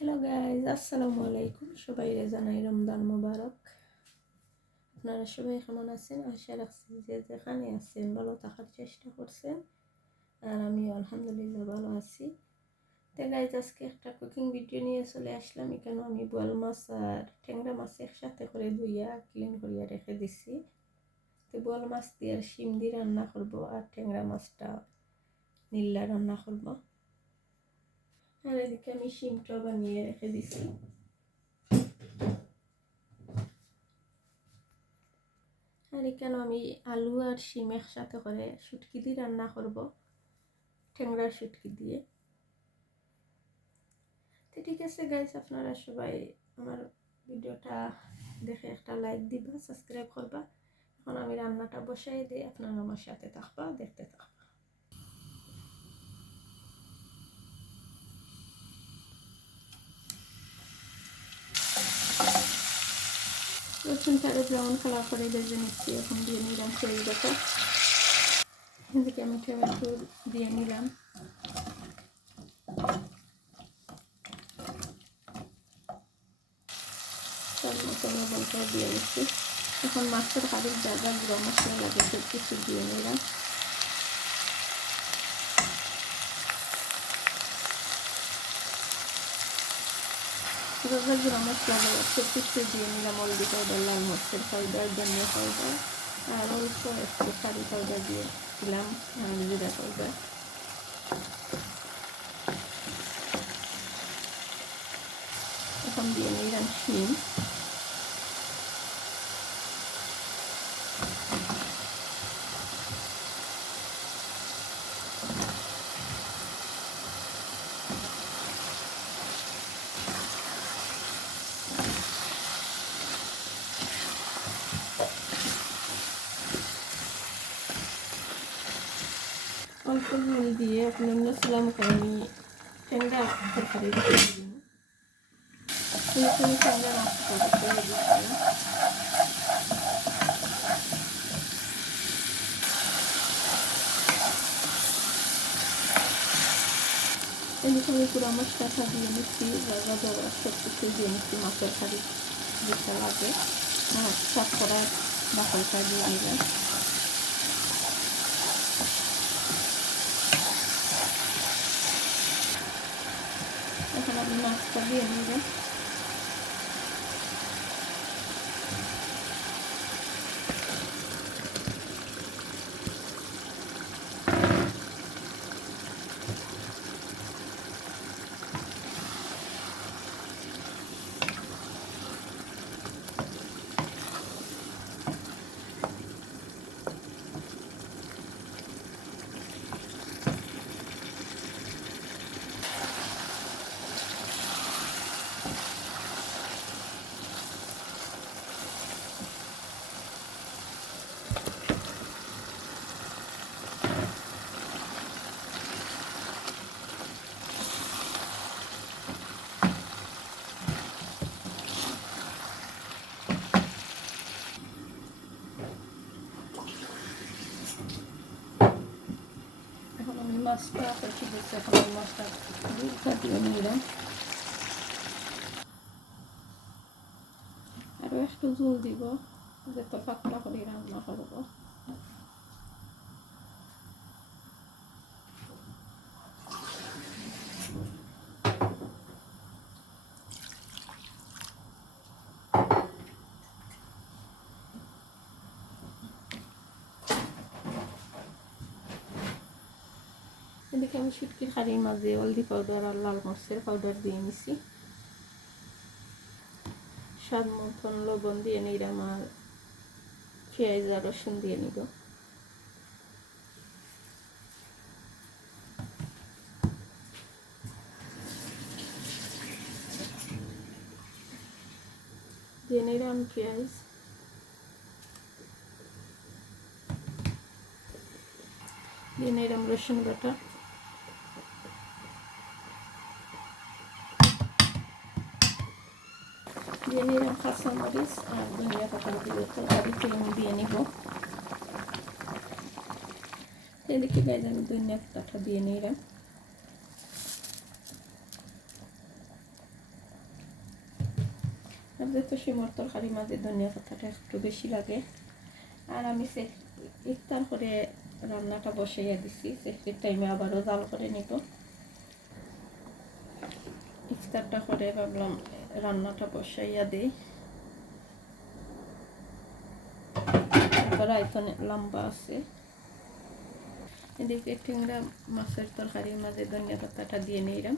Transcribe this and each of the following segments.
Hello guys, আসসালামু আলাইকুম। সবাইরে জানাই রমজান মোবারক। আপনারা সবাই কেমন আছেন? আশা রাখছি যে যেখানে আছেন ভালো থাকার চেষ্টা করছেন, আর আমি আলহামদুলিল্লাহ ভালো আছি। তো গাইজ, আজকে একটা কুকিং ভিডিও নিয়ে চলে আসলাম। এখানে আমি বোয়াল মাছ আর ট্যাংরা মাছ একসাথে করে ধুইয়া ক্লিন করিয়া রেখে দিছি। তো বোয়াল মাছ দিয়ে আর শিম দিয়ে রান্না করব, আর ট্যাংরা মাছটা নীল্লা রান্না করব। আর এদিকে আমি শিমটা বানিয়ে রেখে দিছি। আর এখানে আমি আলু আর শিম একসাথে করে শুটকি দিয়ে রান্না করব, ট্যাংরার শুটকি দিয়ে। তো ঠিক আছে গাইস, আপনারা সবাই আমার ভিডিওটা দেখে একটা লাইক দিবা, সাবস্ক্রাইব করবা। এখন আমি রান্নাটা বসাই দিই, আপনারা আমার সাথে থাকবা, দেখতে থাকবা। রসুনটারে ব্রাউন কালার করে ভেজে নিচ্ছি। এখন দিয়ে নিলাম পেঁয়াজ বাটা, এদিকে আমি টমেটো দিয়ে নিলাম। সব মশলা বলটা দিয়ে নিচ্ছি। এখন মাছের হাড়ির জায়গা গরম মশলা লাগে সব কিছু দিয়ে নিলাম। গরম মশলা সব কিছু দিয়ে নিলাম। হলদি পাউডার, লাল মরিচের পাউডার, ধনিয়া পাউডার, আর অল্প একটু কারি পাউডার দিয়ে দিলাম, আর জিরা পাউডার। এখন দিয়ে নিলাম শিম। অল্প নুন দিয়ে আপনার মশলা মুখে আমি ট্যাংরা তরকারি দিয়ে দিলাম। ট্যাংরা মাছটা দিয়ে দিচ্ছি। এদিকে আমি পুরো মশলাটা দিয়ে নিচ্ছি, গাজর সব কিছু দিয়ে নিচ্ছি। মাছের হাড়ি যেটা লাগে আর সাফ করার বাকলটা দিয়ে নিলাম। এখন আমি মাছটা দিয়ে নিলাম। মাছটা কষি দিচ্ছে, এখন আমি মাছটা দিয়ে নিলাম। আরও একটু জল দিব, যাতে পাতলা করে রান্না করব। এদিকে আমি শুটকির হাড়ির মাঝে হলদি পাউডার আর লাল মরিচের পাউডার দিয়ে নিছি। স্বাদ মতন লবণ দিয়ে নিলাম, আর পেঁয়াজ আর রসুন দিয়ে নিব। দিয়ে নিলাম পেঁয়াজ, দিয়ে নিলাম রসুন বাটা, দিয়ে নিলাম কাঁচামরিচ আর ধনিয়া পাতা দিয়ে তরকারিতে আমি দিয়ে নিব। এদিকে গাইজ আমি ধনিয়া পাতাটা দিয়ে নিলাম। আর যেহেতু শিমর তরকারির মাঝে ধনিয়া পাতাটা একটু বেশি লাগে। আর আমি ইফতার করে রান্নাটা বসাইয়া দিছি, সেফটির টাইমে আবারও জাল করে নিব। ইফতারটা করে ভাবলাম রান্নাটা বসাইয়া দিই। আয়তন লম্বা আছে। এদিকে টিংরা মাছের তরকারির মাঝে ধনিয়া পাতাটা দিয়ে নিলাম।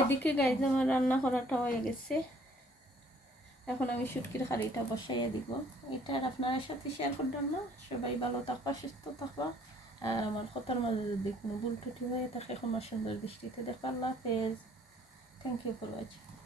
এদিকে গাইজ আমার রান্না করাটা হয়ে গেছে। এখন আমি শুটকির হাঁড়িটা বসাইয়া দিব। এটা আর আপনার সাথে শেয়ার করলাম না। সবাই ভালো থাকবা, সুস্থ থাকবা। আর আমার কথার মাঝে যদি কোনো ভুল ত্রুটি হয়ে থাকে ক্ষমা সুন্দর দৃষ্টিতে দেখবা। আল্লাহ হাফেজ। Thank you for watching.